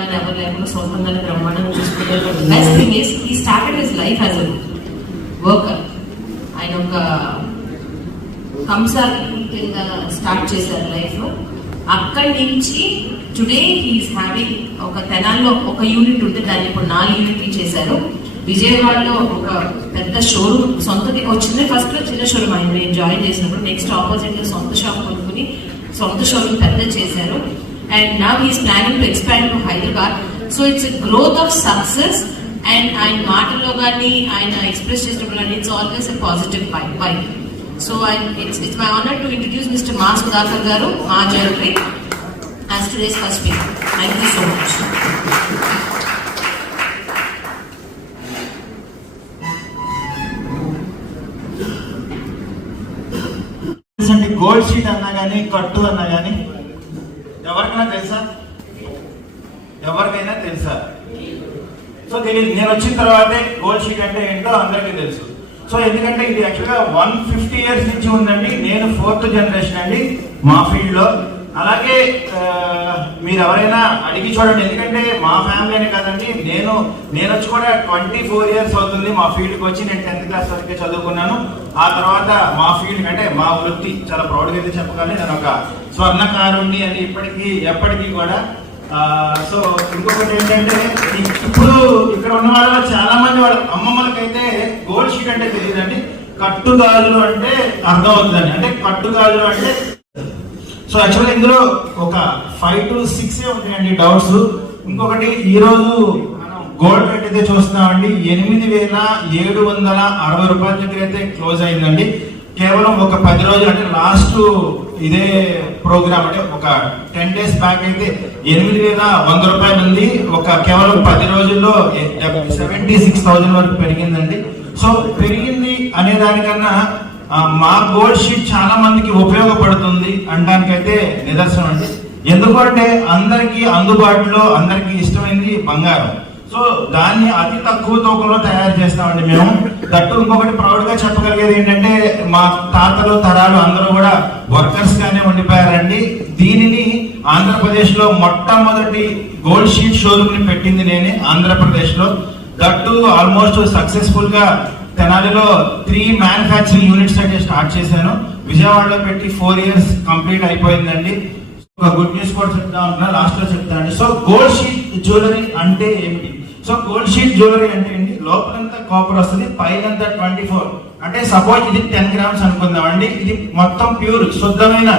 never level సొంతంగా బ్రహ్మాండంగా చూసుకుంటారు. Best thing is he started his life as a worker. ఆయన ఒక కంసార్ కింద స్టార్ట్ చేశారు లైఫ్. అక్కడి నుంచి టుడే హీఈస్ హ్యావింగ్ ఒక తెనాల్లో ఒక యూనిట్ ఉంటే దాన్ని ఇప్పుడు 4 యూనిట్లు చేశారు. విజయవాడలో ఒక పెద్ద షోరూమ్ సొంతది వచ్చింది. ఫస్ట్ లో చిన్న షోరూమ్ ఆయన నేను జాయిన్ చేసినప్పుడు, నెక్స్ట్ ఆపోజిట్ లో సొంత షాప్ కొనుక్కుని సొంత షోరూమ్ పెద్ద చేశారు. And now he is planning to expand to Hyderabad. So it's a growth of success. And ఆయన మాటల్లో కానీ ఆయన ఎక్స్ప్రెస్ చేసినప్పుడు కానీ it's always a positive vibe. So it's my honor to introduce Mr. Ma Sudhakar garu, Ma Jewelry, as today's first speaker. Thank you so much. Gold sheet అన్నా కానీ కట్టు అన్నా కానీ ఎవరికైనా తెలుసా? సో తెలియదు. నేను వచ్చిన తర్వాతే గోల్డ్ షీట్ అంటే ఏంటో అందరికీ తెలుసు. సో ఎందుకంటే ఇది యాక్చువల్గా 150 years నుంచి ఉందండి. నేను 4th జనరేషన్ అండి మా ఫీల్డ్ లో. అలాగే మీరు ఎవరైనా అడిగి చూడండి, ఎందుకంటే మా ఫ్యామిలీ అనే కదండి. నేను వచ్చి కూడా 24 years అవుతుంది మా ఫీల్డ్కి వచ్చి. నేను 10th class వరకే చదువుకున్నాను. ఆ తర్వాత మా ఫీల్డ్ అంటే మా వృత్తి చాలా ప్రౌడ్గా అయితే చెప్పగలను, నేను ఒక స్వర్ణకారుణ్ణి అని ఎప్పటికీ కూడా. సో ఇంకొకటి ఏంటంటే, ఇప్పుడు ఇక్కడ ఉన్న వాళ్ళ చాలా మంది వాళ్ళ అమ్మమ్మలకైతే గోల్డ్ షీట్ అంటే తెలియదండి. కట్టుగాజులు అంటే అర్థం అవుతుందండి. అంటే కట్టుగాజులు అంటే సో యాక్చువల్గా ఇందులో ఒక 5 to 6 ఉంటాయండి డౌట్స్. ఇంకొకటి ఈరోజు మనం గోల్డ్ రేట్ అయితే చూస్తున్నామండి, 8,760 రూపాయల దగ్గర అయితే క్లోజ్ అయిందండి. కేవలం ఒక 10 రోజులు అంటే లాస్ట్ ఇదే ప్రోగ్రామ్ అంటే ఒక 10 days బ్యాక్ అయితే 8,100 రూపాయలు ఉంది. కేవలం 10 రోజుల్లో 76,000 వరకు పెరిగిందండి. సో పెరిగింది అనే దానికన్నా మా గోల్డ్ షీట్ చాలా మందికి ఉపయోగపడుతుంది అనడానికైతే నిదర్శనం అండి. ఎందుకంటే అందరికీ అందుబాటులో అందరికీ ఇష్టమైంది బంగారం. సో దాన్ని అతి తక్కువ తూకంలో తయారు చేస్తామండి మేము. దట్టు ఇంకొకటి ప్రౌడ్ గా చెప్పగలిగేది ఏంటంటే, మా తాతలు తరాలు అందరూ కూడా వర్కర్స్ గానే ఉండిపోయారండి. దీనిని ఆంధ్రప్రదేశ్ లో మొట్టమొదటి గోల్డ్ షీట్ షోరూమ్ ని పెట్టింది నేనే ఆంధ్రప్రదేశ్ లో. దట్టు ఆల్మోస్ట్ సక్సెస్ఫుల్ గా తెనాలిలో 3 మ్యానుఫ్యాక్చరింగ్ యూనిట్స్ అయితే స్టార్ట్ చేశాను. విజయవాడలో పెట్టి 4 years కంప్లీట్ అయిపోయిందండి. ఒక గుడ్ న్యూస్ కూడా చెప్తా ఉంటున్నా, లాస్ట్ లో చెప్తానండి. సో గోల్డ్ షీట్ జ్యువెలరీ అంటే ఏమిటి? సో గోల్డ్ షీట్ జ్యువెలరీ అంటే ఏంటి? లోపలంతా కాపర్ వస్తుంది, పైనంతా 24. అంటే సపోజ్ ఇది 10 grams అనుకుందామండి. ఇది మొత్తం ప్యూర్ శుద్ధమైన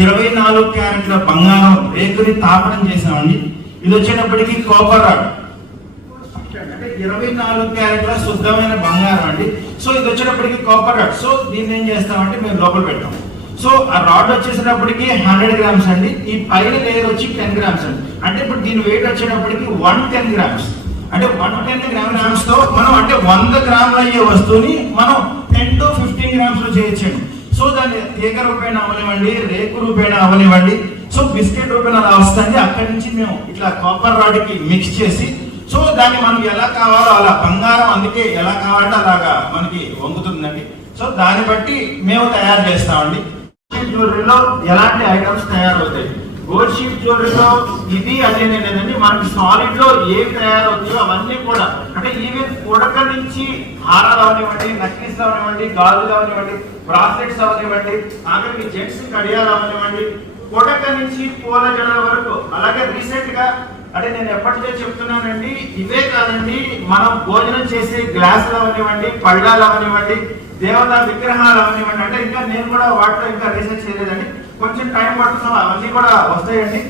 24 క్యారెట్ల బంగారం రేకుని తాపనం చేసామండి. ఇది వచ్చేటప్పటికి కాపర్ రాడ్, అంటే 24 క్యారెట్ల శుద్ధమైన బంగారం అండి. సో ఇది వచ్చేటప్పటికి కాపర్ రాడ్. సో దీన్ని ఏం చేస్తామంటే మేము లోపల పెట్టాం. సో ఆ రాడ్ వచ్చేసేటప్పటికి 100 grams అండి. ఈ పైన లేయర్ వచ్చి 10 grams అండి. అంటే ఇప్పుడు దీని వెయిట్ వచ్చేటప్పటికి 110 grams. అంటే 110 grams తో మనం అంటే 100 గ్రాములు అయ్యే వస్తువుని మనం 10 to 15 grams లో చేయొచ్చండి. సో దాన్ని తీగ రూపేణ అవనివ్వండి, రేకు రూపేణ అవనివ్వండి, సో బిస్కెట్ రూపేణ అలా వస్తుంది. అక్కడి నుంచి మేము ఇట్లా కాపర్ రాడ్ కి మిక్స్ చేసి, సో దాన్ని మనకి ఎలా కావాలో అలా బంగారం, అందుకే ఎలా కావాలంటే అలాగా మనకి వంగుతుందండి. సో దాన్ని బట్టి మేము తయారు చేస్తామండి. జ్యువెలరీలో ఎలాంటి ఐటమ్స్ తయారవుతాయి? గోల్డ్ షీట్ జ్యువెలరీలో ఇది అదే లేదండి, మనకి సాలిడ్ లో ఏవి తయారవుతాయో అవన్నీ కూడా, అంటే ఈవెన్ ఉడక నుంచి హారాలు అవనివ్వండి, నక్లీస్ అవనివ్వండి, గాజులు అవనివ్వండి, బ్రాస్లెట్స్ అవనివ్వండి, ఆఖరికి జెంట్స్ కడియాలు అవనివ్వండి, ఉడక నుంచి పూల జడల వరకు. అలాగే రీసెంట్ గా అంటే నేను ఎప్పటికే చెప్తున్నానండి, ఇవే కాదండి, మనం భోజనం చేసే గ్లాసులు అవనివ్వండి, పళ్ళాలు అవనివ్వండి, దేవతా విగ్రహాలు అవనివ్వండి. అంటే ఇంకా నేను కూడా వాటిలో ఇంకా రీసెర్చ్ చేయలేదండి, కొంచెం టైం పడుతున్నాం, అవన్నీ కూడా వస్తాయండి.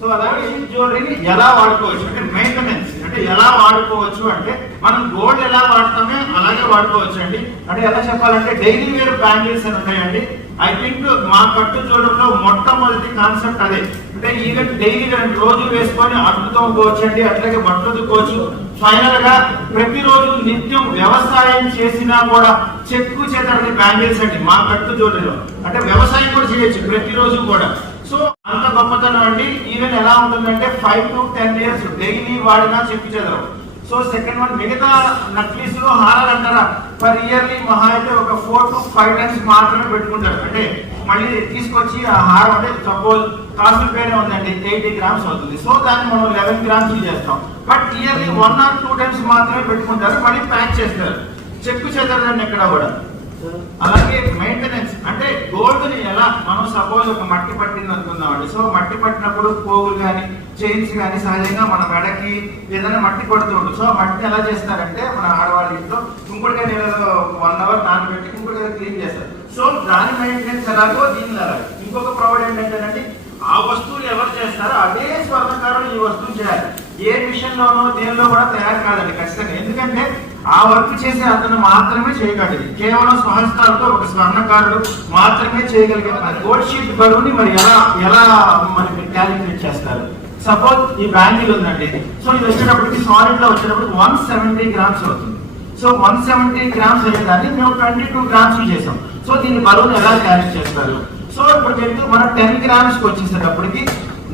సో అలాగే ఈ జ్యువెలరీని ఎలా వాడుకోవచ్చు అంటే మెయింటెనెన్స్, అంటే ఎలా వాడుకోవచ్చు అంటే మనం గోల్డ్ ఎలా వాడతామే అలాగే వాడుకోవచ్చు అండి. అంటే ఎలా చెప్పాలంటే డైలీ వేర్ బ్యాంగిల్స్ అని ఉంటాయండి. ఐ థింక్ మా కట్టు జ్యువెలరీలో మొట్టమొదటి కాన్సెప్ట్ అదే. అంటే ఈవెన్ డైలీ రోజు వేసుకొని అడ్డుకోవచ్చు అండి, అట్లాగే బట్టలుకోవచ్చు. ఫైనల్ గా ప్రతిరోజు నిత్యం వ్యవసాయం చేసినా కూడా చెక్కు చెదరని బ్యాంగిల్స్ అండి మా కట్టు జ్యువెలరీలో. అంటే వ్యవసాయం కూడా చేయొచ్చు ప్రతిరోజు కూడా. సో అంత గొప్పతనం అండి. ఈవెన్ ఎలా ఉంటుందంటే 5 to 10 years డైలీ వాడినా చెక్కు చెదరవు. సో సెకండ్ వన్, మిగతా నక్లీస్ లో హారాలు అంటారా, పర్ ఇయర్లీ మహా అయితే ఒక 4 to 5 times మాత్రమే పెట్టుకుంటారు. అంటే మళ్ళీ తీసుకొచ్చి ఆ హారం అంటే సపోజ్ కాసుల పేరే ఉందండి 80 గ్రామ్స్ అవుతుంది. సో దాన్ని మనం 11 గ్రామ్స్ చేస్తాం. బట్ ఇయర్లీ 1 or 2 times మాత్రమే పెట్టుకుంటారు, మళ్ళీ ప్యాక్ చేస్తారు. చెక్కు చెదరదండి ఎక్కడ కూడా. అలాగే మెయింటెనెన్స్ అంటే గోల్డ్ ని ఎలా మనం సపోజ్ ఒక మట్టి పట్టింది అనుకుందామండి. సో మట్టి పట్టినప్పుడు పోగులు కానీ చైన్స్ కానీ సహజంగా మన మెడకి ఏదైనా మట్టి పడుతూ ఉంటుంది. సో మట్టిని ఎలా చేస్తారంటే మన ఆడవాళ్ళ ఇంట్లో కుంకుడుకాయ నీళ్ళలో 1 hour నానబెట్టి కుంకుడుకాయ క్లీన్ చేస్తారు. సో దాని మెయింటెనెన్స్ ఎలాగో దీనిలో అలాగే. ఇంకొక ప్రాబ్లం ఏంటంటే ఆ వస్తువులు ఎవరు చేస్తారో అదే స్వర్ణకారులు ఈ వస్తువులు చేయాలి. ఏ మిషన్ లోనో దేనిలో కూడా తయారు కాదండి ఖచ్చితంగా. ఎందుకంటే ఆ వర్క్ చేసే అతను మాత్రమే చేయగలదు. కేవలం స్వహస్తాలతో ఒక స్వర్ణకారుడు మాత్రమే చేయగలిగే గోల్డ్ షీట్ బరువుని మరి ఎలా మనకి క్యాలిక్యులేట్ చేస్తారు. సపోజ్ ఈ బ్యాంగిల్ ఉందండి. సో ఇది వచ్చేటప్పటికి సాలిడ్ లో వచ్చేటప్పుడు 170 గ్రామ్స్ అవుతుంది. సో 170 గ్రామ్స్ అయ్యేదాన్ని మేము 22 గ్రామ్స్ చేసాం. సో దీని బరువుని ఎలా క్యాలిక్యులేట్ చేస్తారు. సో ఇప్పుడు చెప్తూ మనం 10 గ్రామ్స్ కి వచ్చేసేటప్పటికి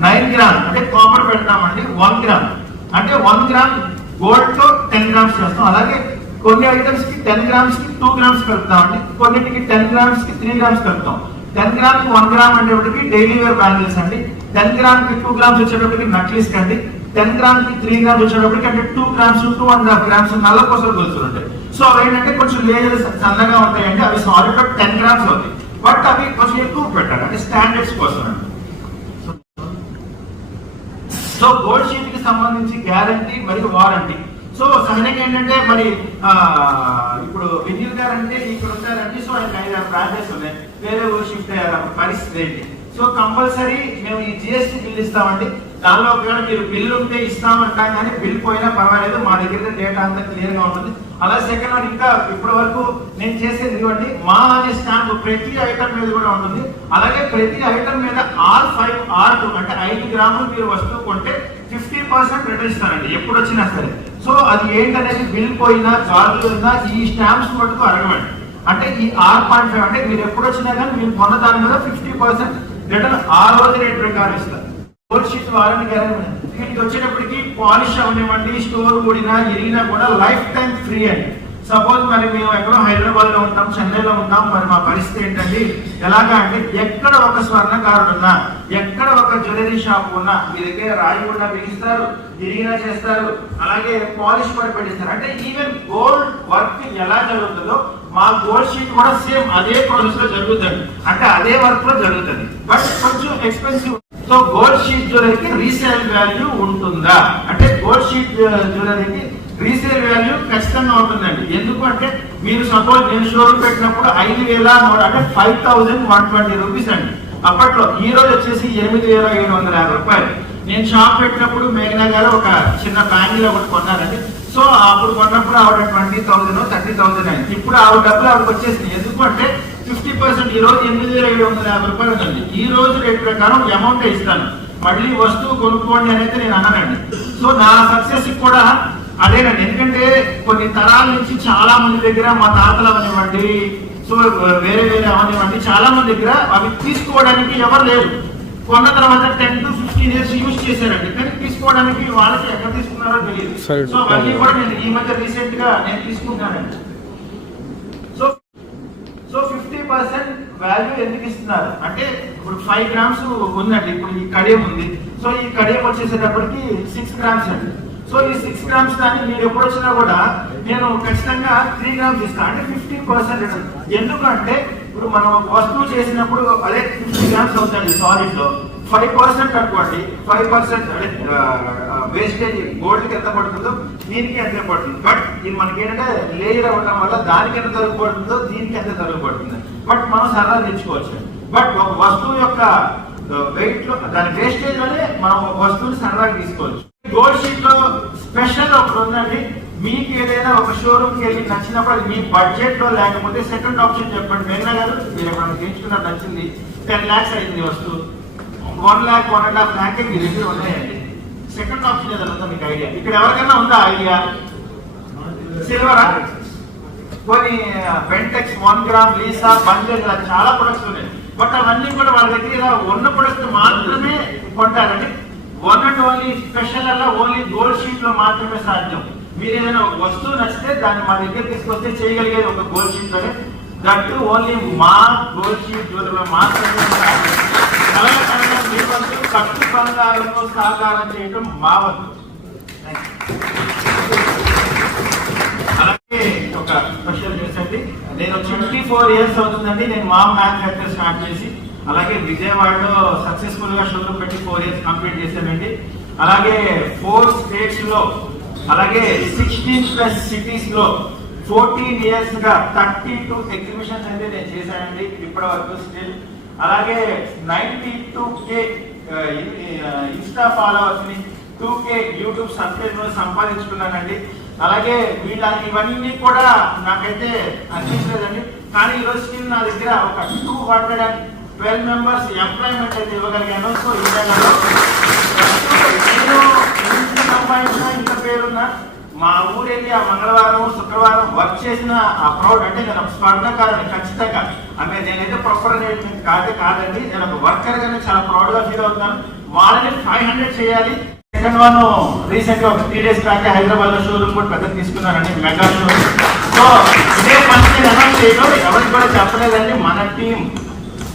9 గ్రామ్ అంటే కాపర్ పెడతామండి. 1 గ్రామ్ అంటే 1 గ్రామ్ గోల్డ్ తో 10 గ్రామ్స్ చేస్తాం. అలాగే కొన్ని ఐటమ్స్ కి 10 గ్రామ్స్ కి 2 గ్రామ్స్ కలుపుతామండి. కొన్నిటికి 10 గ్రామ్స్ కి 3 గ్రామ్స్ కలుపుతాం. 10 గ్రామ్ కి 1 గ్రామ్ అనేప్పటికి డైలీ వేర్ బ్యాంగిల్స్ అండి. 10 గ్రామ్ కి 2 గ్రామ్స్ వచ్చేటప్పటికి నక్లీస్ కండి. 10 గ్రామ్ కి 3 గ్రామ్స్ వచ్చేటప్పటికి అంటే 2 గ్రామ్స్ 2.5 గ్రామ్స్ నల్ల కొసలు గొలుసులు ఉంటాయి. సో అవి ఏంటంటే కొంచెం లేజర్ సన్నగా ఉంటాయండి. అవి సాలిడ్ 10 గ్రామ్స్ అవుతాయి. బట్ అవి కొంచెం ఎక్కువ పెట్టాలి అంటే స్టాండర్డ్స్ కోసం అండి. సో గోల్డ్ షీట్ కి సంబంధించి గ్యారంటీ మరియు వారంటీ. సో సహజంగా ఏంటంటే మరి ఇప్పుడు విద్యుత్ గారు అంటే ఇక్కడ ఉంటారండి. సో ఆయనకి 5-6 బ్రాంచెస్ ఉన్నాయి. వేరే ఊరు షిఫ్ట్ అయ్యారు పరిస్థితి ఏంటి. సో కంపల్సరీ మేము ఈ జిఎస్టీ బిల్ ఇస్తామండి. దానిలో ఒకవేళ మీరు బిల్ ఉంటే ఇస్తామంటాం, కానీ బిల్ పోయినా పర్వాలేదు, మా దగ్గర డేటా అంతా క్లియర్ గా ఉంటుంది. అలా సెకండ్ వన్ ఇంకా ఇప్పటి వరకు నేను చేసేది ఇవ్వండి, మా అనే స్టాంప్ ప్రతి ఐటమ్ మీద కూడా ఉంటుంది. అలాగే ప్రతి ఐటమ్ మీద R5 R2 అంటే 5 గ్రాములు మీరు వస్తువు కొంటే 50% రిటర్న్ ఇస్తారండి ఎప్పుడు వచ్చినా సరే. సో అది ఏంటనేది బిల్ పోయినా చార్జ్ పోయినా ఈ స్టాంప్స్ మటుకు అడగండి. అంటే ఈ R.5 అంటే మీరు ఎప్పుడు వచ్చినా కానీ మీరు కొన్న దాని మీద 50% రిటర్న్ ఆ రోజు రేట్ ప్రకారం ఇస్తారు. Gold sheet warranty guarantee. వీటికి వచ్చేటప్పటికి పాలిష్ అవనివ్వండి, స్టోర్ కూడినా ఇరిగినా కూడా లైఫ్ టైం ఫ్రీ అండి. సపోజ్ మరి మేము ఎక్కడో హైదరాబాద్ లో ఉంటాం, చెన్నైలో ఉంటాం, మరి మా పరిస్థితి ఏంటండి ఎలాగా అంటే ఎక్కడ ఒక స్వర్ణకారుడు ఉన్నా, ఎక్కడ ఒక జ్యువెలరీ షాప్ ఉన్నా మీ దగ్గర రాయి కూడా బిగిస్తారు, ఇరిగినా చేస్తారు, అలాగే పాలిష్ కూడా పెట్టిస్తారు. అంటే ఈవెన్ గోల్డ్ వర్క్ ఎలా జరుగుతుందో మా గోల్డ్ షీట్ కూడా సేమ్ అదే ప్రాసెస్ లో జరుగుతుంది. అంటే అదే వర్క్ లో జరుగుతుంది, బట్ కొంచెం ఎక్స్పెన్సివ్. సో గోల్డ్ షీట్ జ్యువెలరీకి రీసేల్ వాల్యూ ఉంటుందా అంటే గోల్డ్ షీట్ జ్యువెలరీకి రీసేల్ వాల్యూ ఖచ్చితంగా ఉంటుందండి. ఎందుకు అంటే మీరు సపోజ్ నేను షోరూమ్ పెట్టినప్పుడు 5,000 అంటే 5,120 రూపీస్ అండి అప్పట్లో. ఈ రోజు వచ్చేసి 8,750 రూపాయలు. నేను షాప్ పెట్టినప్పుడు మేఘనా గారు ఒక చిన్న బ్యాంగిల్ ఒకటి కొన్నారండి. సో అప్పుడు కొన్నప్పుడు ఆవిడ 20,000 30,000 అయింది. ఇప్పుడు ఆవిడ డబ్బులు ఆవిడకి వచ్చేసింది. ఎందుకు అంటే 50% ఈ రోజు 8,750 రూపాయలు ఉందండి. ఈ రోజు రేట్ ప్రకారం అమౌంట్ ఇస్తాను, మళ్ళీ వస్తువు కొనుక్కోండి అనేది నేను అన్నానండి. సో నా సక్సెస్ కూడా అదేనండి. ఎందుకంటే కొన్ని తరాల నుంచి చాలా మంది దగ్గర మా తాతలు అవనివ్వండి, సో వేరే అవనివ్వండి, చాలా మంది దగ్గర అవి తీసుకోవడానికి ఎవరు లేరు. కొన్న తర్వాత 10 to 15 years యూజ్ చేశారండి, కానీ తీసుకోవడానికి వాళ్ళకి ఎక్కడ తీసుకున్నారో తెలియదు. సో అవన్నీ కూడా నేను ఈ మధ్య రీసెంట్ గా నేను తీసుకుంటానండి. సో 50% వాల్యూ ఎందుకు ఇస్తున్నారు అంటే ఇప్పుడు 5 గ్రామ్స్ ఉందండి. ఇప్పుడు ఈ కడియం ఉంది. సో ఈ కడియం వచ్చేసేటప్పటికి 6 గ్రామ్స్ అండి. సో ఈ 6 గ్రామ్స్ కానీ మీరు ఎప్పుడు వచ్చినా కూడా నేను ఖచ్చితంగా 3 గ్రామ్స్ ఇస్తాను, అంటే 50%. ఎందుకంటే ఇప్పుడు మనం వస్తువు చేసినప్పుడు అదే 50 గ్రామ్స్ అవుతుంది సాలిడ్ లో 5% అనుకోండి. 5% అదే వేస్టేజ్ గోల్డ్ కి ఎంత పడుతుందో దీనికి ఎంత పడుతుంది. బట్ ఇది మనకి ఏంటంటే లేయర్ అవ్వడం వల్ల దానికి ఎంత తరుగు పడుతుందో దీనికి ఎంత తరుగు పడుతుంది. బట్ మనం సరదా తెచ్చుకోవచ్చు. బట్ ఒక వస్తువు యొక్క వెయిట్ లో దాని వేస్టేజ్ లోనే మనం వస్తువుని సరదాగా తీసుకోవచ్చు. గోల్డ్ షీట్ లో స్పెషల్ ఒకటి ఉందండి. మీకు ఏదైనా ఒక షోరూమ్ కి వెళ్ళి నచ్చినప్పుడు అది మీ బడ్జెట్ లో లేకపోతే సెకండ్ ఆప్షన్ చెప్పండి. మేఘనా గారు మీరు ఎప్పుడు తెచ్చుకున్న నచ్చింది 10 lakhs అయింది వస్తువు, 1 lakh 1.5 lakh మీ దగ్గర ఉన్నాయండి. సెకండ్ ఆప్షన్ ఏదన్నా మీకు ఐడియా ఇక్కడ ఎవరికైనా ఉందా ఐడియా? సిల్వరా, కొన్ని బెంటెక్స్ 1 గ్రామ్, లీసా, బంజర్ ఇలా చాలా ప్రొడక్ట్స్ ఉన్నాయి. బట్ అవన్నీ కూడా వాళ్ళ దగ్గర ఉన్న ప్రొడక్ట్ మాత్రమే కొంటారండి. వన్ అండ్ ఓన్లీ స్పెషల్ అలా ఓన్లీ గోల్డ్ షీట్ లో మాత్రమే సాధ్యం. మీరు ఏదైనా వస్తువు నచ్చితే దాన్ని మా దగ్గర తీసుకొస్తే చేయగలిగేది ఒక గోల్డ్ షీట్ లోనే. దట్ ఓన్లీ మా గోల్డ్ షీట్ జ్యువెలరీలో మాత్రమే. అలాగే మీ వంతు కట్టు బంగారంలో సహకారం చేయడం మా వంతు. అలాగే ఒక స్పెషల్ చేసండి, నేను 24 ఇయర్స్ అవుతుందండి నేను మా మ్యానుఫ్యాక్చర్ స్టార్ట్ చేసి. అలాగే విజయవాడలో సక్సెస్ఫుల్ గా షోరూమ్ పెట్టి 4 ఇయర్స్ కంప్లీట్ చేశానండి. అలాగే 4 స్టేట్స్ లో, అలాగే 16+ సిటీస్ లో 14 ఇయర్స్ గా 32 ఎగ్జిబిషన్స్ అయితే నేను చేశానండి ఇప్పటి వరకు స్టిల్. అలాగే 92K ఇన్స్టా ఫాలోవర్స్ ని, 2K యూట్యూబ్ సబ్స్క్రైబర్స్ సంపాదించుకున్నానండి. అలాగే ఇవన్నీ కూడా నాకైతే అనిపించలేదండి. కానీ ఈరోజు స్టిల్ నా దగ్గర ఒక 212 మెంబర్స్ ఎంప్లాయ్మెంట్ అయితే ఇవ్వగలిగాను. సో ఈ విధంగా నేను ఇంత సంపాదించిన, ఇంత పేరున్న, మా ఊరెళ్ళి ఆ మంగళవారం శుక్రవారం వర్క్ చేసిన ఆ ప్రౌడ్, అంటే నేను ఒక స్పర్ధకారుని ఖచ్చితంగా. అంటే నేనైతే ప్రాపర్ కాదండి, నేను ఒక వర్కర్ గానే చాలా ప్రౌడ్ గా ఫీల్ అవుతున్నాను. వాళ్ళని 500 చేయాలి. సెకండ్ వన్ రీసెంట్ గా ఒక 3 days బ్యాక్ హైదరాబాద్ లో షోరూమ్ కూడా పెద్ద తీసుకున్నానండి, మెగా షోరూమ్. సో ఇదే పని అనౌన్స్ చేయడం ఎవరికి కూడా చెప్పలేదండి. మన టీం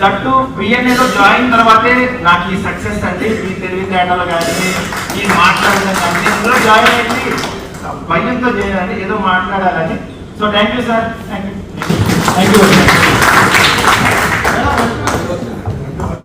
దట్టు బిఎన్ఏలో జాయిన్ తర్వాతే నాకు ఈ సక్సెస్ అండి. ఈ తెలివితేటలు కానీ, ఈ మాట్లాడడం కానీ, ఇందులో జాయిన్ అయ్యింది భయంతో చేయాలండి, ఏదో మాట్లాడాలని. So thank you sir, thank you.